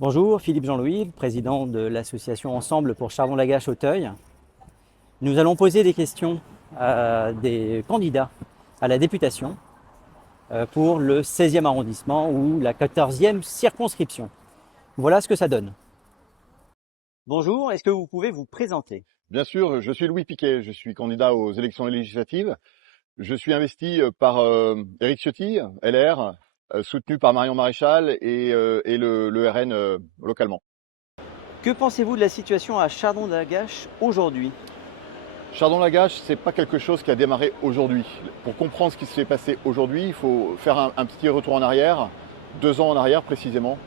Bonjour, Philippe Jean-Louis, président de l'association Ensemble pour Chardon-Lagache-Auteuil. Nous allons poser des questions à des candidats à la députation pour le 16e arrondissement ou la 14e circonscription. Voilà ce que ça donne. Bonjour, est-ce que vous pouvez vous présenter? Bien sûr, je suis Louis Piquet, je suis candidat aux élections législatives. Je suis investi par Éric Ciotti, LR, soutenu par Marion Maréchal et le RN localement. Que pensez-vous de la situation à Chardon-Lagache aujourd'hui? Chardon-Lagache, c'est pas quelque chose qui a démarré aujourd'hui. Pour comprendre ce qui s'est passé aujourd'hui, il faut faire un petit retour en arrière, 2 ans en arrière précisément.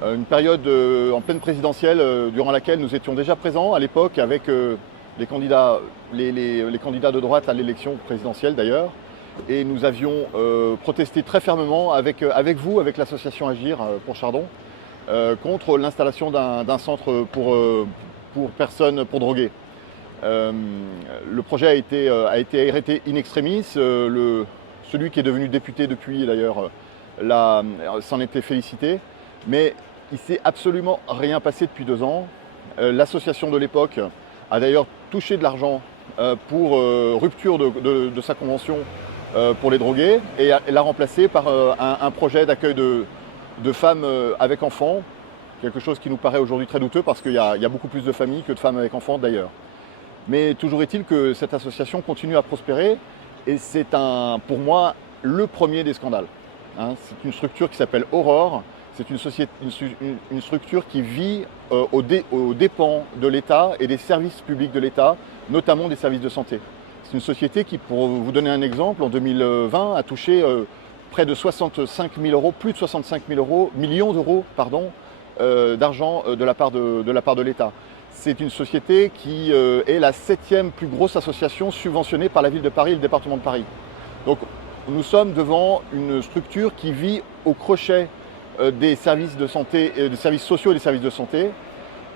Une période en pleine présidentielle durant laquelle nous étions déjà présents à l'époque avec les candidats de droite à l'élection présidentielle d'ailleurs. Et nous avions protesté très fermement avec vous, avec l'association Agir pour Chardon, contre l'installation d'un centre pour personnes pour droguer. Le projet a été arrêté in extremis. Celui qui est devenu député depuis d'ailleurs s'en était félicité. Mais il ne s'est absolument rien passé depuis 2 ans. L'association de l'époque a d'ailleurs touché de l'argent pour rupture de sa convention pour les drogués et l'a remplacé par un projet d'accueil de femmes avec enfants, quelque chose qui nous paraît aujourd'hui très douteux parce qu'il y a beaucoup plus de familles que de femmes avec enfants d'ailleurs. Mais toujours est-il que cette association continue à prospérer et c'est pour moi le premier des scandales. C'est une structure qui s'appelle Aurore. C'est une structure qui vit aux dépens de l'État et des services publics de l'État, notamment des services de santé. C'est une société qui, pour vous donner un exemple, en 2020 a touché près de 65 000 euros, plus de 65 000 millions d'euros d'argent de la part de l'État. C'est une société qui est la 7e plus grosse association subventionnée par la ville de Paris et le département de Paris. Donc nous sommes devant une structure qui vit au crochet des services de santé, des services sociaux et des services de santé.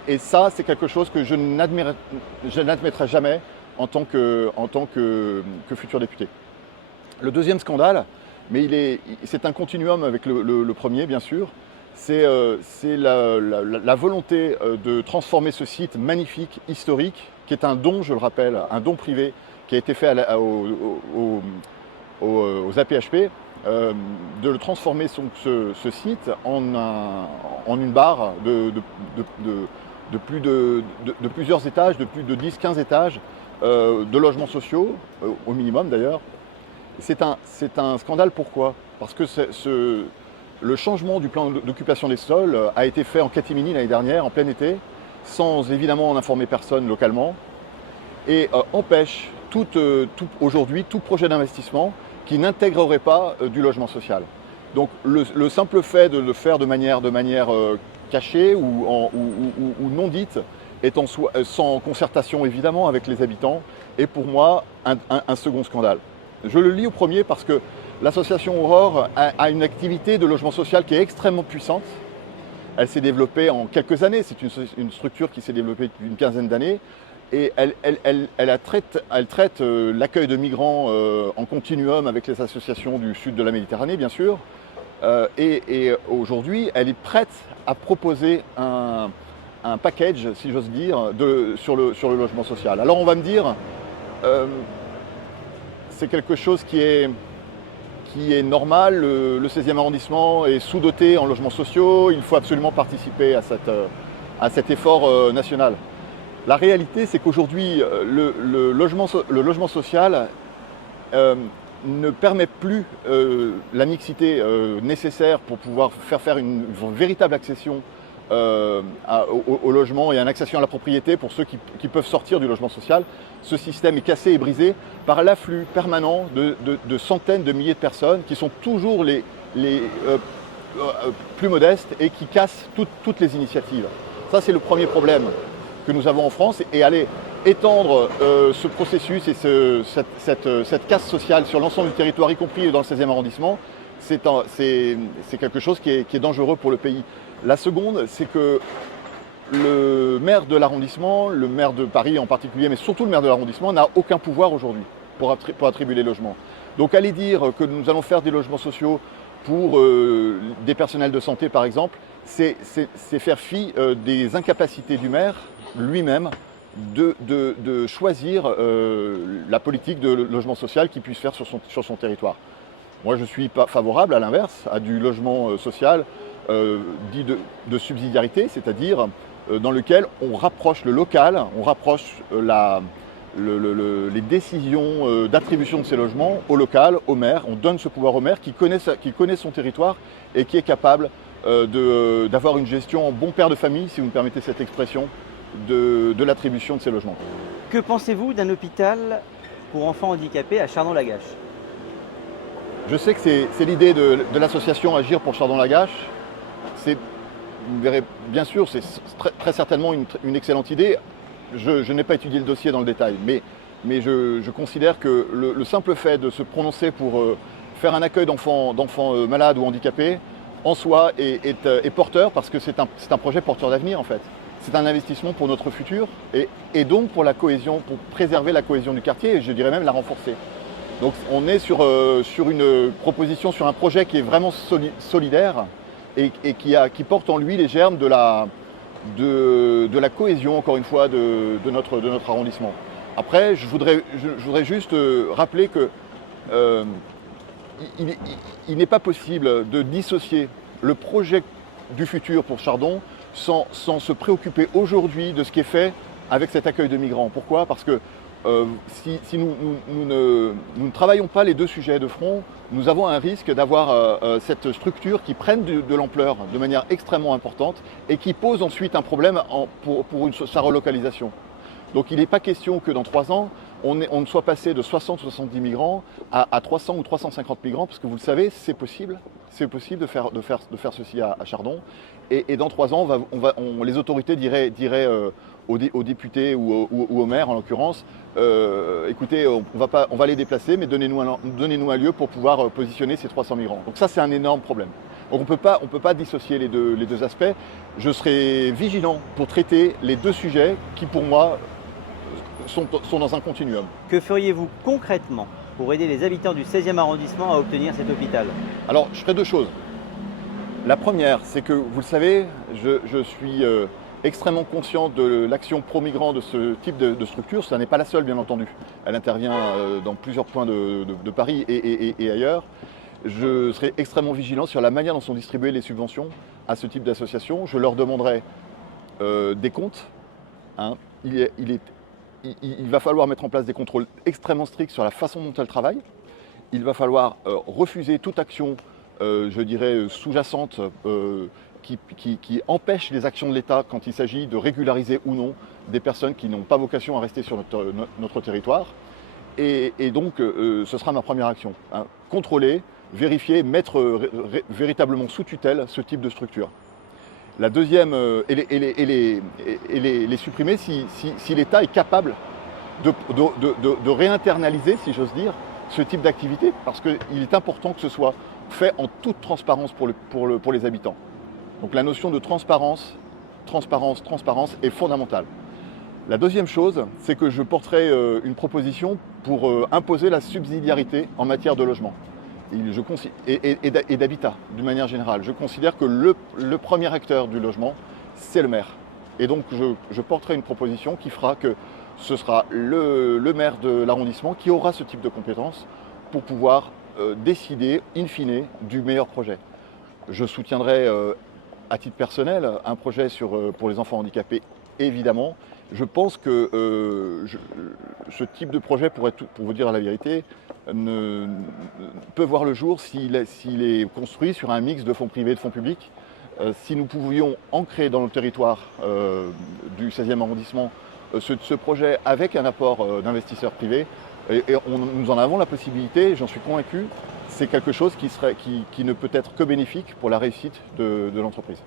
Et ça, c'est quelque chose que je n'admettrai jamais en tant que futur député. Le deuxième scandale, mais c'est un continuum avec le premier, bien sûr, c'est la volonté de transformer ce site magnifique, historique, qui est un don, je le rappelle, un don privé qui a été fait aux APHP, de le transformer ce site en une barre de plusieurs étages, de plus de 10-15 étages de logements sociaux, au minimum d'ailleurs. C'est un scandale, pourquoi? Parce que le changement du plan d'occupation des sols a été fait en catimini l'année dernière, en plein été, sans évidemment en informer personne localement, et empêche aujourd'hui tout projet d'investissement qui n'intégrerait pas du logement social. Donc le simple fait de le faire de manière cachée ou non dite, sans concertation évidemment avec les habitants, est pour moi un second scandale. Je le lis au premier parce que l'association Aurore a une activité de logement social qui est extrêmement puissante. Elle s'est développée en quelques années, c'est une structure qui s'est développée depuis une quinzaine d'années. Et elle traite l'accueil de migrants en continuum avec les associations du sud de la Méditerranée, bien sûr. Et aujourd'hui, elle est prête à proposer un package, si j'ose dire, sur le logement social. Alors on va me dire, c'est quelque chose qui est normal, le 16e arrondissement est sous-doté en logements sociaux, il faut absolument participer à cet effort national. La réalité, c'est qu'aujourd'hui, le logement social ne permet plus la mixité nécessaire pour pouvoir faire une véritable accession au logement et une accession à la propriété pour ceux qui peuvent sortir du logement social. Ce système est cassé et brisé par l'afflux permanent de centaines de milliers de personnes qui sont toujours les plus modestes et qui cassent toutes les initiatives. Ça, c'est le premier problème que nous avons en France, et aller étendre ce processus et cette casse sociale sur l'ensemble du territoire, y compris dans le 16e arrondissement, c'est quelque chose qui est dangereux pour le pays. La seconde, c'est que le maire de l'arrondissement, le maire de Paris en particulier, mais surtout le maire de l'arrondissement, n'a aucun pouvoir aujourd'hui pour attribuer les logements. Donc aller dire que nous allons faire des logements sociaux pour des personnels de santé, par exemple, c'est faire fi des incapacités du maire lui-même de choisir la politique de logement social qu'il puisse faire sur son territoire. Moi, je ne suis pas favorable, à l'inverse, à du logement social dit de subsidiarité, c'est-à-dire dans lequel on rapproche le local, on rapproche les décisions d'attribution de ces logements au local, au maire. On donne ce pouvoir au maire qui connaît son territoire et qui est capable d'avoir une gestion en bon père de famille, si vous me permettez cette expression, de l'attribution de ces logements. Que pensez-vous d'un hôpital pour enfants handicapés à Chardon-Lagache? Je sais que c'est l'idée de l'association Agir pour Chardon-Lagache. Vous verrez, bien sûr, c'est très certainement une excellente idée. Je n'ai pas étudié le dossier dans le détail, mais je considère que le simple fait de se prononcer pour faire un accueil d'enfants malades ou handicapés, en soi, est porteur, parce que c'est un projet porteur d'avenir, en fait. C'est un investissement pour notre futur et donc pour la cohésion, pour préserver la cohésion du quartier et je dirais même la renforcer. Donc on est sur une proposition, sur un projet qui est vraiment solidaire et qui porte en lui les germes de la cohésion, encore une fois, de notre arrondissement. Après, je voudrais juste rappeler que il n'est pas possible de dissocier le projet du futur pour Chardon sans se préoccuper aujourd'hui de ce qui est fait avec cet accueil de migrants. Pourquoi? Parce que si nous ne travaillons pas les deux sujets de front, nous avons un risque d'avoir cette structure qui prenne de l'ampleur de manière extrêmement importante et qui pose ensuite un problème pour sa relocalisation. Donc il n'est pas question que dans 3 ans, on ne soit passé de 60 ou 70 migrants à 300 ou 350 migrants, parce que vous le savez, c'est possible. C'est possible de faire ceci à Chardon. Et dans 3 ans, les autorités diraient aux députés ou aux maires, en l'occurrence, écoutez, on va les déplacer, mais donnez-nous un lieu pour pouvoir positionner ces 300 migrants. Donc ça, c'est un énorme problème. Donc on ne peut pas dissocier les deux aspects. Je serai vigilant pour traiter les deux sujets qui, pour moi, sont dans un continuum. Que feriez-vous concrètement pour aider les habitants du 16e arrondissement à obtenir cet hôpital? Alors, je ferai 2 choses. La première, c'est que, vous le savez, je suis extrêmement conscient de l'action pro-migrants de ce type de structure. Ça n'est pas la seule, bien entendu. Elle intervient dans plusieurs points de Paris et ailleurs. Je serai extrêmement vigilant sur la manière dont sont distribuées les subventions à ce type d'association. Je leur demanderai des comptes. Hein. Il va falloir mettre en place des contrôles extrêmement stricts sur la façon dont elles travaillent. Il va falloir refuser toute action, je dirais, sous-jacente qui empêche les actions de l'État quand il s'agit de régulariser ou non des personnes qui n'ont pas vocation à rester sur notre territoire. Et donc, ce sera ma première action. Hein. Contrôler, vérifier, mettre véritablement sous tutelle ce type de structure. La deuxième, les supprimer si l'État est capable de réinternaliser, si j'ose dire, ce type d'activité, parce qu'il est important que ce soit fait en toute transparence pour les habitants. Donc la notion de transparence est fondamentale. La deuxième chose, c'est que je porterai une proposition pour imposer la subsidiarité en matière de logement et d'habitat, d'une manière générale. Je considère que le premier acteur du logement, c'est le maire. Et donc je porterai une proposition qui fera que ce sera le maire de l'arrondissement qui aura ce type de compétences pour pouvoir décider, in fine, du meilleur projet. Je soutiendrai à titre personnel un projet pour les enfants handicapés, évidemment. Je pense que ce type de projet, pour vous dire la vérité, peut voir le jour s'il est construit sur un mix de fonds privés et de fonds publics. Si nous pouvions ancrer dans le territoire du 16e arrondissement ce projet avec un apport d'investisseurs privés, nous en avons la possibilité, j'en suis convaincu, c'est quelque chose qui ne peut être que bénéfique pour la réussite de l'entreprise.